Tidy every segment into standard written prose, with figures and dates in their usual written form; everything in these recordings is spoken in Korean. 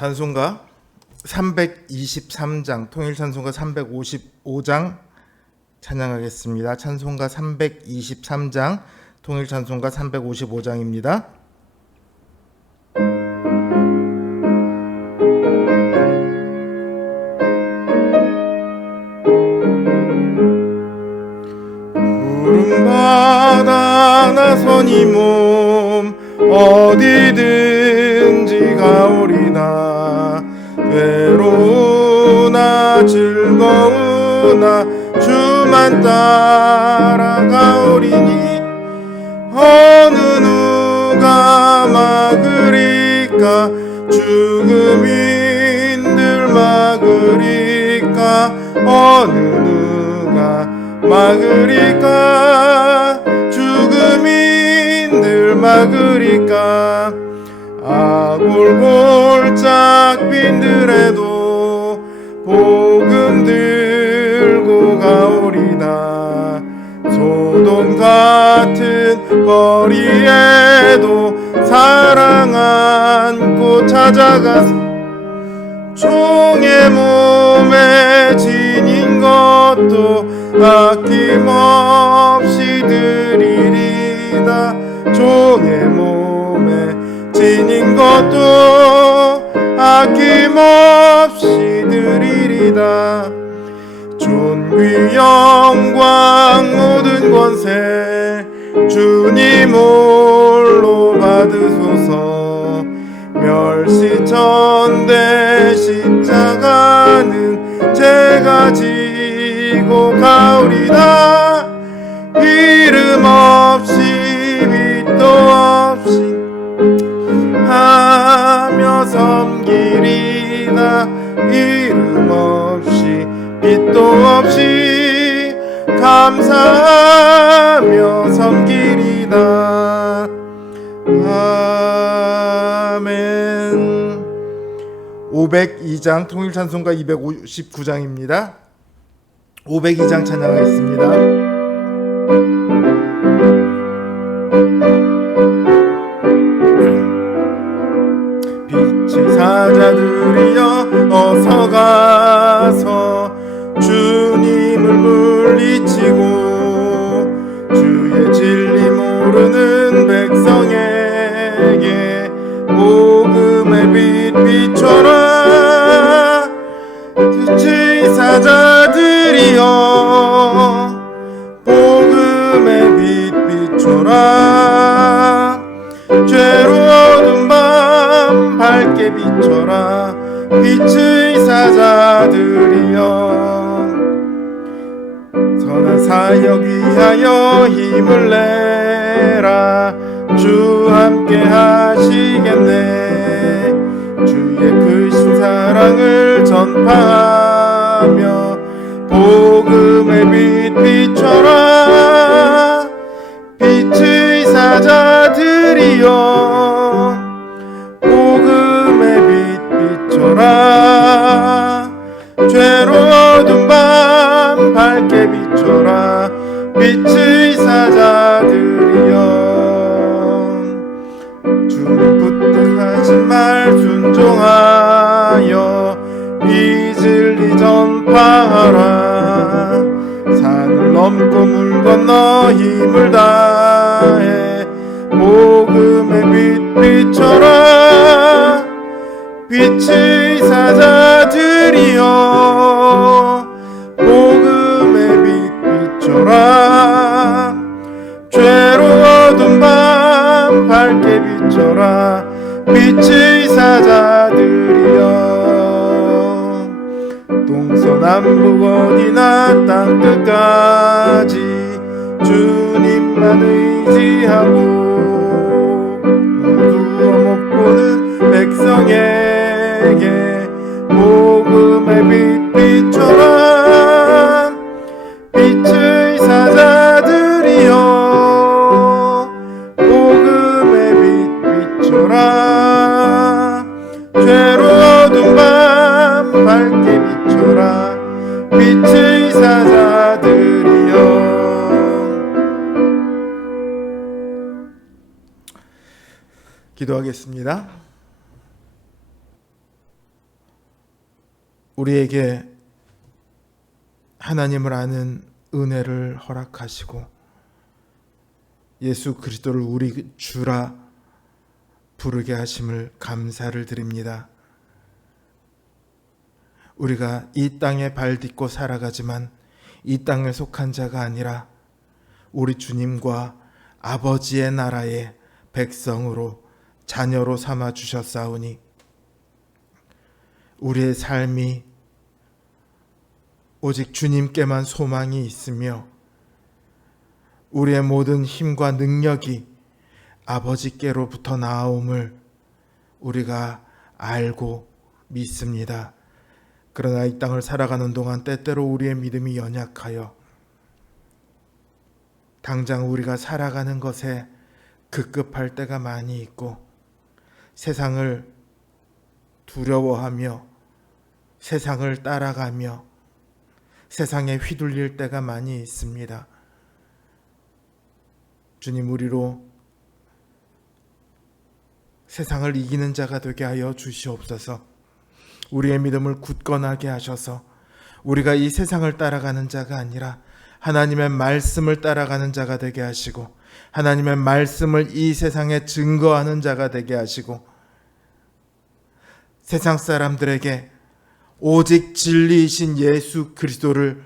찬송가 323장, 통일 찬송가 355장 찬양하겠습니다. 찬송가 323장, 통일 찬송가 355장입니다. 푸른바다 나서니 몸 어디든지 가오리다. 외로우나 즐거우나 주만 따라가오리니 어느 누가 막으리까. 죽음인들 막으리까. 어느 누가 막으리까. 죽음인들 막으리까. 아골골짝 빈들에도 복음 들고 가오리다. 소돔 같은 거리에도 사랑 안고 찾아가서 종의 몸에 지닌 것도 아낌없이 드리리다. 종의 몸에 지닌 것도 아낌없이 드리리다. 존귀 영광 모든 권세 주님 홀로 받으소서. 멸시천대 십자가는 제가 지고 가오리다. 이름 없이 빛도 없이 하며 섬기리다. 이름 없이 빛도 없이 감사하며 섬기리다. 아멘. 502장 통일찬송가 259장입니다. 502장 찬양하겠습니다. 빛의 사자들이여 어서 가서 주님을 물리치고 주의 진리 모르는 백성에게 복음의 빛 비춰라. 빛의 사자들이여 복음의 빛 비춰라. 죄로 어두운 밤 밝게 비춰라. 빛의 사자들이여 선한 사역 위하여 힘을 내라. 주 함께 하시겠네. 주의 크신 사랑을 전파하며 복음의 빛 비춰라. 빛의 사자들이여 복음의 빛 비춰라. 죄로 어두운 밤 밝게 비춰라. 빛의 사자들이여 주님 부탁하신 말 순종하여 이 진리 전파하라. 산을 넘고 물 건너 힘을 다해 복음의 빛 비춰라. 빛의 사자들이여 복음의 빛 비춰라. 죄로 어두운 밤 밝게 비춰라. 빛의 사자들이여 동서남북 어디나 땅끝까지 주님만 의지하고 누구도 못 보는 백성에게 복음의 빛 비춰라. 빛의 사자들이여 복음의 빛 비춰라. 죄로 어두운 밤 밝게 비춰라. 빛의 사자들이여 기도하겠습니다. 우리에게 하나님을 아는 은혜를 허락하시고 예수 그리스도를 우리 주라 부르게 하심을 감사를 드립니다. 우리가 이 땅에 발 딛고 살아가지만 이 땅에 속한 자가 아니라 우리 주님과 아버지의 나라의 백성으로 자녀로 삼아 주셨사오니 우리의 삶이 오직 주님께만 소망이 있으며 우리의 모든 힘과 능력이 아버지께로부터 나옴을 우리가 알고 믿습니다. 그러나 이 땅을 살아가는 동안 때때로 우리의 믿음이 연약하여 당장 우리가 살아가는 것에 급급할 때가 많이 있고 세상을 두려워하며 세상을 따라가며 세상에 휘둘릴 때가 많이 있습니다. 주님, 우리로 세상을 이기는 자가 되게 하여 주시옵소서. 우리의 믿음을 굳건하게 하셔서 우리가 이 세상을 따라가는 자가 아니라 하나님의 말씀을 따라가는 자가 되게 하시고 하나님의 말씀을 이 세상에 증거하는 자가 되게 하시고 세상 사람들에게 오직 진리이신 예수 그리스도를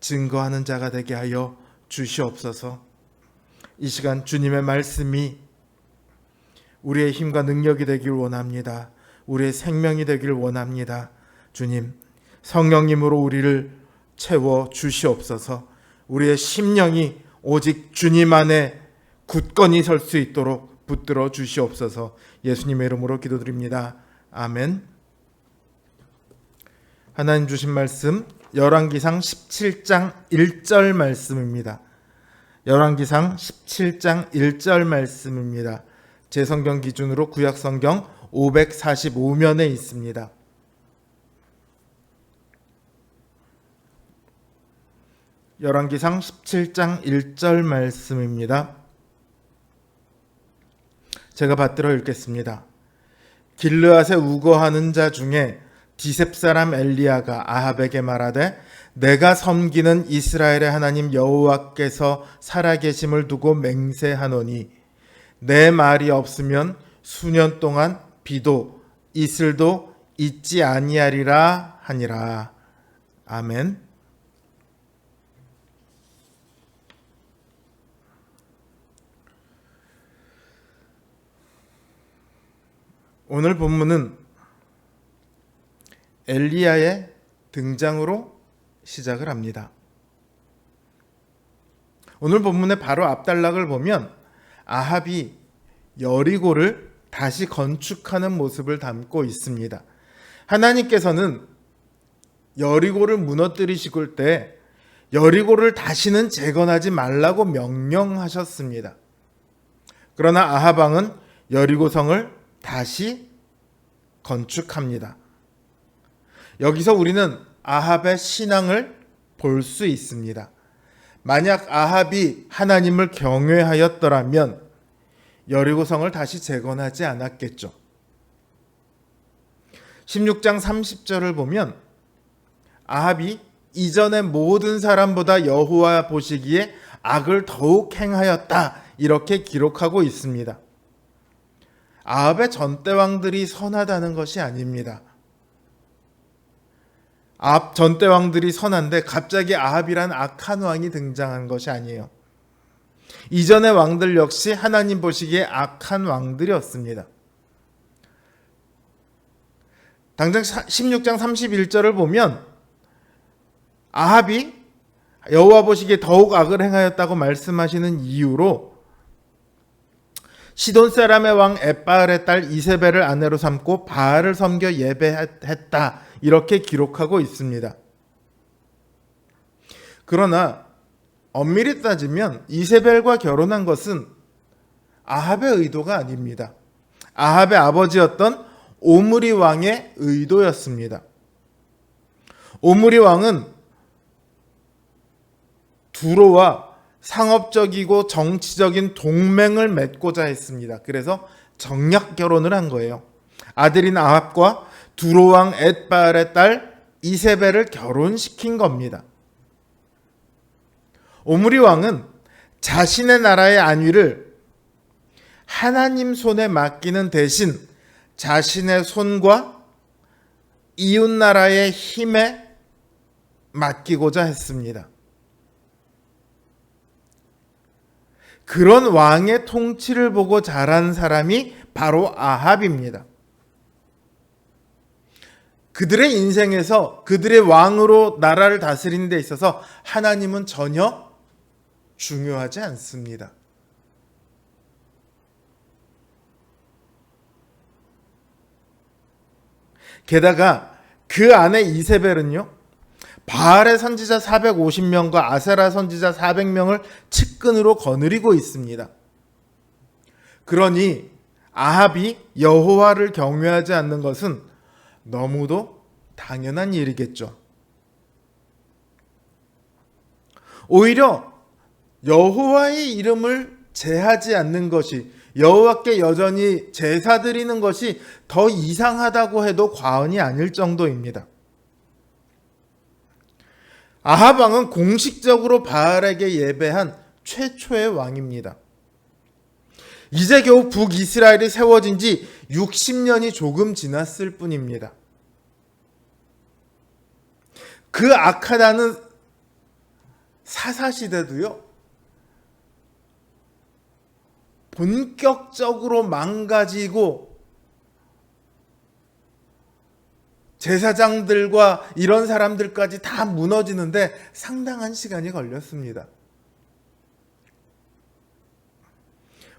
증거하는 자가 되게 하여 주시옵소서. 이 시간 주님의 말씀이 우리의 힘과 능력이 되길 원합니다. 우리의 생명이 되길 원합니다. 주님, 성령님으로 우리를 채워 주시옵소서. 우리의 심령이 오직 주님 안에 굳건히 설 수 있도록 붙들어 주시옵소서. 예수님의 이름으로 기도드립니다. 아멘. 하나님 주신 말씀 열왕기상 17장 1절 말씀입니다. 열왕기상 17장 1절 말씀입니다. 제 성경 기준으로 구약 성경 545면에 있습니다. 열왕기상 17장 1절 말씀입니다. 제가 받들어 읽겠습니다. 길르앗에 우거하는 자 중에 디셉 사람 엘리야가 아합에게 말하되 내가 섬기는 이스라엘의 하나님 여호와께서 살아계심을 두고 맹세하노니 내 말이 없으면 수년 동안 비도 이슬도 있지 아니하리라 하니라. 아멘. 오늘 본문은 엘리야의 등장으로 시작을 합니다. 오늘 본문의 바로 앞단락을 보면 아합이 여리고를 다시 건축하는 모습을 담고 있습니다. 하나님께서는 여리고를 무너뜨리실 때 여리고를 다시는 재건하지 말라고 명령하셨습니다. 그러나 아합 왕은 여리고성을 다시 건축합니다. 여기서 우리는 아합의 신앙을 볼 수 있습니다. 만약 아합이 하나님을 경외하였더라면 여리고성을 다시 재건하지 않았겠죠. 16장 30절을 보면 아합이 이전의 모든 사람보다 여호와 보시기에 악을 더욱 행하였다 이렇게 기록하고 있습니다. 아합의 전대 왕들이 선하다는 것이 아닙니다. 아합 전대 왕들이 선한데 갑자기 아합이란 악한 왕이 등장한 것이 아니에요. 이전의 왕들 역시 하나님 보시기에 악한 왕들이었습니다. 당장 16장 31절을 보면 아합이 여호와 보시기에 더욱 악을 행하였다고 말씀하시는 이유로 시돈 사람의 왕 엣바알의 딸 이세벨을 아내로 삼고 바알을 섬겨 예배했다 이렇게 기록하고 있습니다. 그러나 엄밀히 따지면 이세벨과 결혼한 것은 아합의 의도가 아닙니다. 아합의 아버지였던 오므리 왕의 의도였습니다. 오므리 왕은 두로와 상업적이고 정치적인 동맹을 맺고자 했습니다. 그래서 정략 결혼을 한 거예요. 아들인 아합과 두로왕 엣바알의 딸 이세벨을 결혼시킨 겁니다. 오므리 왕은 자신의 나라의 안위를 하나님 손에 맡기는 대신 자신의 손과 이웃 나라의 힘에 맡기고자 했습니다. 그런 왕의 통치를 보고 자란 사람이 바로 아합입니다. 그들의 인생에서 그들의 왕으로 나라를 다스리는 데 있어서 하나님은 전혀 중요하지 않습니다. 게다가 그 아내 이세벨은요, 바알의 선지자 450명과 아세라 선지자 400명을 측근으로 거느리고 있습니다. 그러니 아합이 여호와를 경외하지 않는 것은 너무도 당연한 일이겠죠. 오히려 여호와의 이름을 제하지 않는 것이, 여호와께 여전히 제사 드리는 것이 더 이상하다고 해도 과언이 아닐 정도입니다. 아합 왕은 공식적으로 바알에게 예배한 최초의 왕입니다. 이제 겨우 북이스라엘이 세워진 지 60년이 조금 지났을 뿐입니다. 그 아카다는 사사시대도요, 본격적으로 망가지고 제사장들과 이런 사람들까지 다 무너지는데 상당한 시간이 걸렸습니다.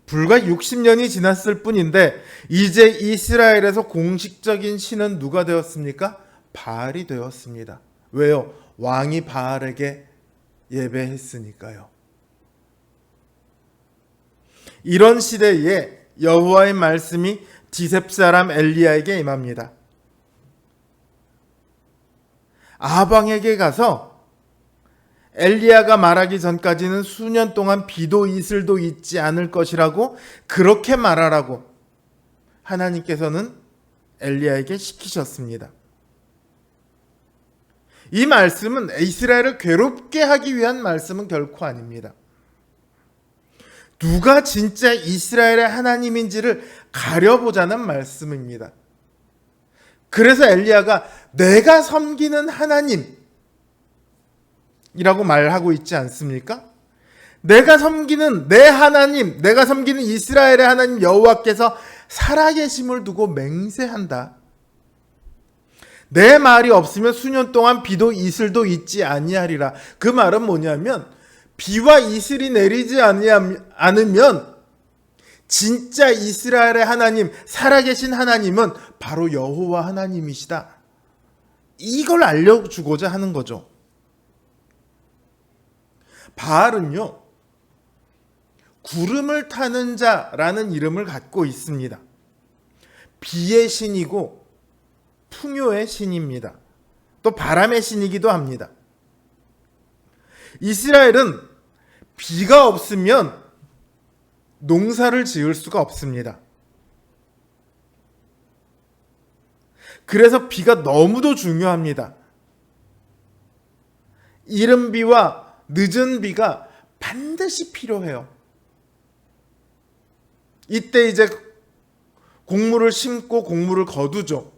불과 60년이 지났을 뿐인데 이제 이스라엘에서 공식적인 신은 누가 되었습니까? 바알이 되었습니다. 왜요? 왕이 바알에게 예배했으니까요. 이런 시대에 여호와의 말씀이 디셉 사람 엘리야에게 임합니다. 아합 왕에게 가서 엘리야가 말하기 전까지는 수년 동안 비도 이슬도 있지 않을 것이라고 그렇게 말하라고 하나님께서는 엘리야에게 시키셨습니다. 이 말씀은 이스라엘을 괴롭게 하기 위한 말씀은 결코 아닙니다. 누가 진짜 이스라엘의 하나님인지를 가려보자는 말씀입니다. 그래서 엘리야가 내가 섬기는 하나님이라고 말하고 있지 않습니까? 내가 섬기는 내 하나님, 내가 섬기는 이스라엘의 하나님 여호와께서 살아계심을 두고 맹세한다. 내 말이 없으면 수년 동안 비도 이슬도 있지 아니하리라. 그 말은 뭐냐면 비와 이슬이 내리지 않으면 진짜 이스라엘의 하나님, 살아계신 하나님은 바로 여호와 하나님이시다. 이걸 알려주고자 하는 거죠. 바알은요, 구름을 타는 자라는 이름을 갖고 있습니다. 비의 신이고 풍요의 신입니다. 또 바람의 신이기도 합니다. 이스라엘은 비가 없으면 농사를 지을 수가 없습니다. 그래서 비가 너무도 중요합니다. 이른 비와 늦은 비가 반드시 필요해요. 이때 이제 곡물을 심고 곡물을 거두죠.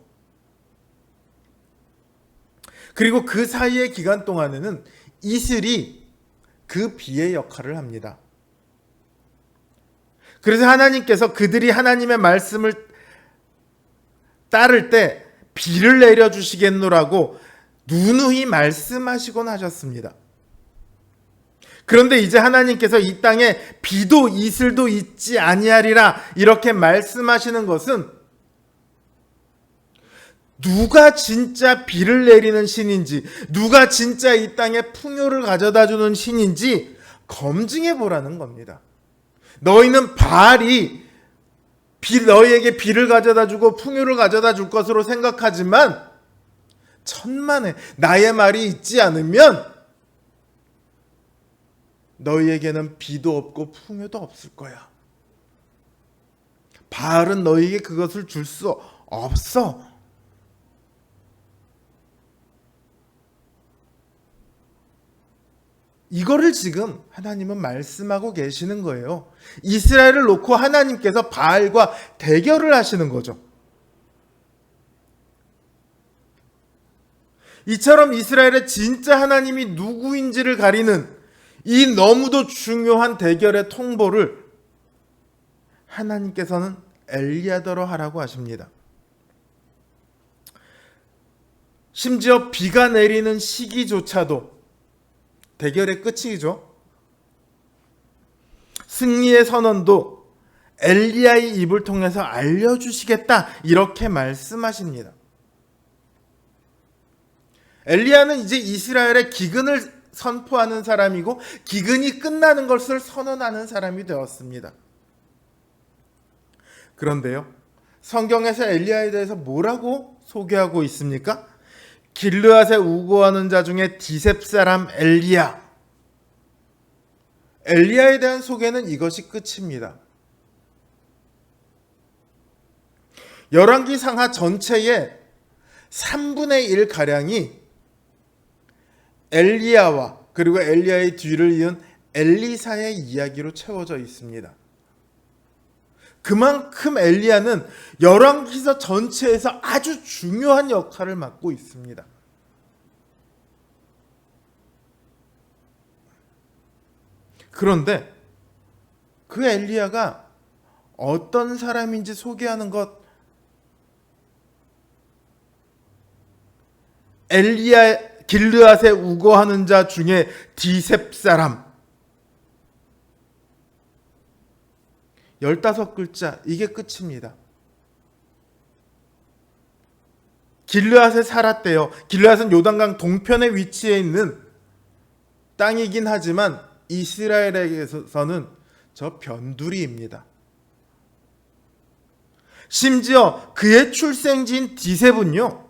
그리고 그 사이의 기간 동안에는 이슬이 그 비의 역할을 합니다. 그래서 하나님께서 그들이 하나님의 말씀을 따를 때 비를 내려주시겠노라고 누누이 말씀하시곤 하셨습니다. 그런데 이제 하나님께서 이 땅에 비도 이슬도 있지 아니하리라 이렇게 말씀하시는 것은 누가 진짜 비를 내리는 신인지, 누가 진짜 이 땅에 풍요를 가져다 주는 신인지 검증해 보라는 겁니다. 너희는 바알이 너희에게 비를 가져다 주고 풍요를 가져다 줄 것으로 생각하지만 천만에 나의 말이 있지 않으면 너희에게는 비도 없고 풍요도 없을 거야. 바알은 너희에게 그것을 줄 수 없어. 이거를 지금 하나님은 말씀하고 계시는 거예요. 이스라엘을 놓고 하나님께서 바알과 대결을 하시는 거죠. 이처럼 이스라엘의 진짜 하나님이 누구인지를 가리는 이 너무도 중요한 대결의 통보를 하나님께서는 엘리야더러 하라고 하십니다. 심지어 비가 내리는 시기조차도 대결의 끝이죠. 승리의 선언도 엘리야의 입을 통해서 알려주시겠다 이렇게 말씀하십니다. 엘리야는 이제 이스라엘의 기근을 선포하는 사람이고 기근이 끝나는 것을 선언하는 사람이 되었습니다. 그런데요, 성경에서 엘리야에 대해서 뭐라고 소개하고 있습니까? 길르앗에 우고하는 자 중에 디셉 사람 엘리야. 엘리야에 대한 소개는 이것이 끝입니다. 열왕기 상하 전체의 3분의 1 가량이 엘리야와 그리고 엘리야의 뒤를 이은 엘리사의 이야기로 채워져 있습니다. 그만큼 엘리야는 열왕기서 전체에서 아주 중요한 역할을 맡고 있습니다. 그런데 그 엘리야가 어떤 사람인지 소개하는 것, 엘리야 길르앗에 우거하는 자 중에 디셉 사람 15글자, 이게 끝입니다. 길르앗에 살았대요. 길르앗은 요단강 동편에 위치해 있는 땅이긴 하지만 이스라엘에게서는 저 변두리입니다. 심지어 그의 출생지인 디셉은요,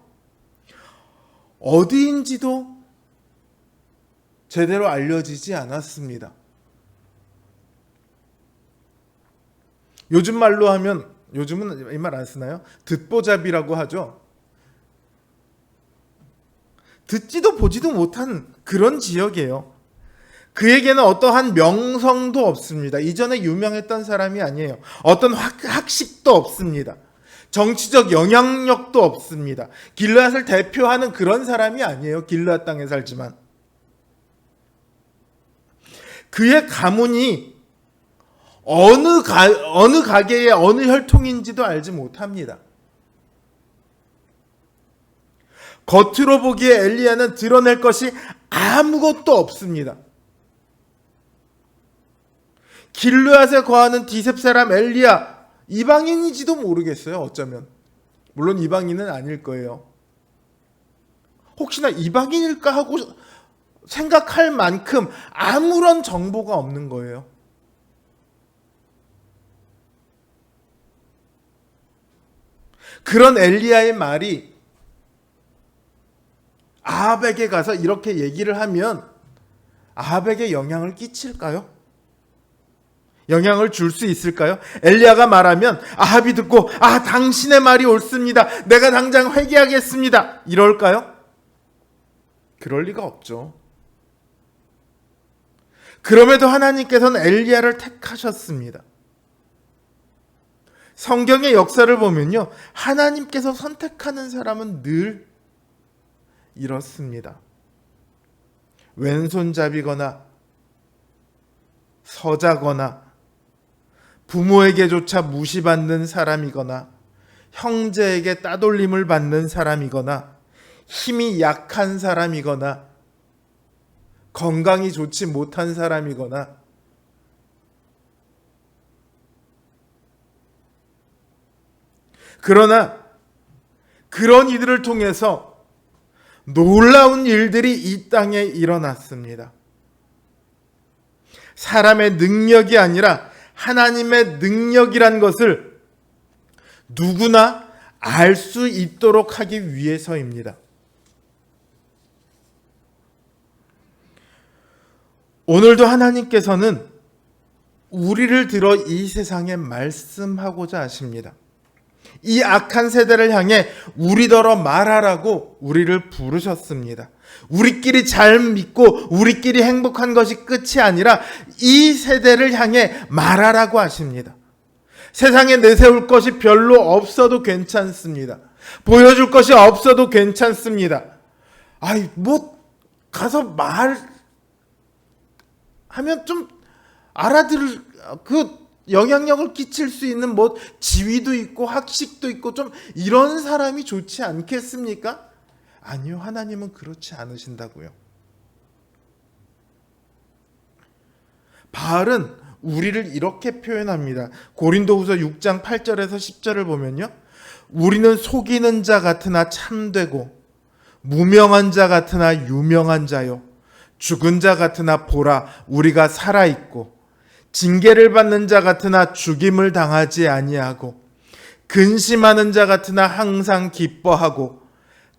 어디인지도 제대로 알려지지 않았습니다. 요즘 말로 하면, 요즘은 이 말 안 쓰나요? 듣보잡이라고 하죠. 듣지도 보지도 못한 그런 지역이에요. 그에게는 어떠한 명성도 없습니다. 이전에 유명했던 사람이 아니에요. 어떤 학식도 없습니다. 정치적 영향력도 없습니다. 길르앗을 대표하는 그런 사람이 아니에요. 길르앗 땅에 살지만. 그의 가문이 어느 가게의 어느 혈통인지도 알지 못합니다. 겉으로 보기에 엘리야는 드러낼 것이 아무것도 없습니다. 길르앗에 거하는 디셉 사람 엘리야, 이방인인지도 모르겠어요. 어쩌면. 물론 이방인은 아닐 거예요. 혹시나 이방인일까 하고 생각할 만큼 아무런 정보가 없는 거예요. 그런 엘리야의 말이 아합에게 가서 이렇게 얘기를 하면 아합에게 영향을 끼칠까요? 영향을 줄 수 있을까요? 엘리야가 말하면 아합이 듣고 당신의 말이 옳습니다. 내가 당장 회개하겠습니다. 이럴까요? 그럴 리가 없죠. 그럼에도 하나님께서는 엘리야를 택하셨습니다. 성경의 역사를 보면요, 하나님께서 선택하는 사람은 늘 이렇습니다. 왼손잡이거나 서자거나 부모에게조차 무시받는 사람이거나 형제에게 따돌림을 받는 사람이거나 힘이 약한 사람이거나 건강이 좋지 못한 사람이거나 그러나 그런 이들을 통해서 놀라운 일들이 이 땅에 일어났습니다. 사람의 능력이 아니라 하나님의 능력이란 것을 누구나 알 수 있도록 하기 위해서입니다. 오늘도 하나님께서는 우리를 들어 이 세상에 말씀하고자 하십니다. 이 악한 세대를 향해 우리더러 말하라고 우리를 부르셨습니다. 우리끼리 잘 믿고 우리끼리 행복한 것이 끝이 아니라 이 세대를 향해 말하라고 하십니다. 세상에 내세울 것이 별로 없어도 괜찮습니다. 보여줄 것이 없어도 괜찮습니다. 가서 말하면 좀 알아들을 영향력을 끼칠 수 있는 지위도 있고 학식도 있고 좀 이런 사람이 좋지 않겠습니까? 아니요, 하나님은 그렇지 않으신다고요. 바알은 우리를 이렇게 표현합니다. 고린도후서 6장 8절에서 10절을 보면요, 우리는 속이는 자 같으나 참되고 무명한 자 같으나 유명한 자요, 죽은 자 같으나 보라 우리가 살아있고, 징계를 받는 자 같으나 죽임을 당하지 아니하고, 근심하는 자 같으나 항상 기뻐하고,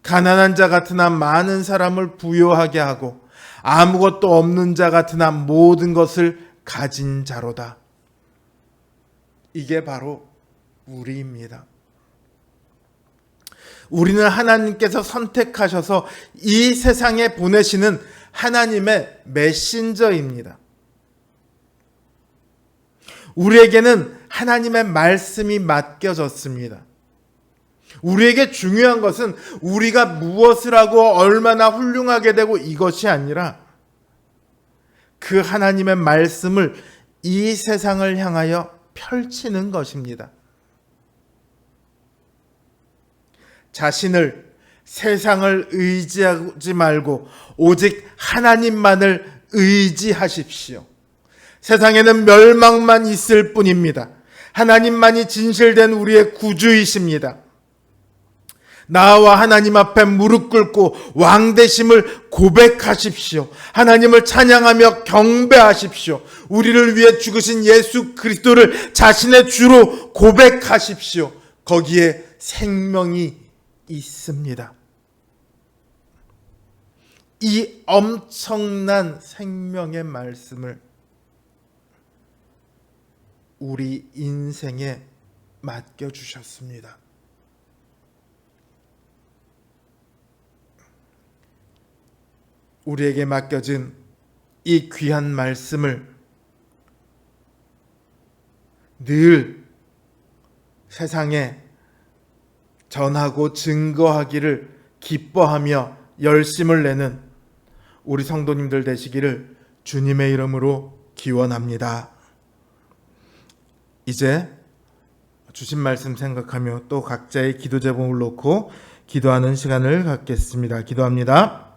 가난한 자 같으나 많은 사람을 부요하게 하고, 아무것도 없는 자 같으나 모든 것을 가진 자로다. 이게 바로 우리입니다. 우리는 하나님께서 선택하셔서 이 세상에 보내시는 하나님의 메신저입니다. 우리에게는 하나님의 말씀이 맡겨졌습니다. 우리에게 중요한 것은 우리가 무엇을 하고 얼마나 훌륭하게 되고 이것이 아니라 그 하나님의 말씀을 이 세상을 향하여 펼치는 것입니다. 자신을, 세상을 의지하지 말고 오직 하나님만을 의지하십시오. 세상에는 멸망만 있을 뿐입니다. 하나님만이 진실된 우리의 구주이십니다. 나와 하나님 앞에 무릎 꿇고 왕되심을 고백하십시오. 하나님을 찬양하며 경배하십시오. 우리를 위해 죽으신 예수 그리스도를 자신의 주로 고백하십시오. 거기에 생명이 있습니다. 이 엄청난 생명의 말씀을 우리 인생에 맡겨주셨습니다. 우리에게 맡겨진 이 귀한 말씀을 늘 세상에 전하고 증거하기를 기뻐하며 열심을 내는 우리 성도님들 되시기를 주님의 이름으로 기원합니다. 이제 주신 말씀 생각하며 또 각자의 기도 제목을 놓고 기도하는 시간을 갖겠습니다. 기도합니다.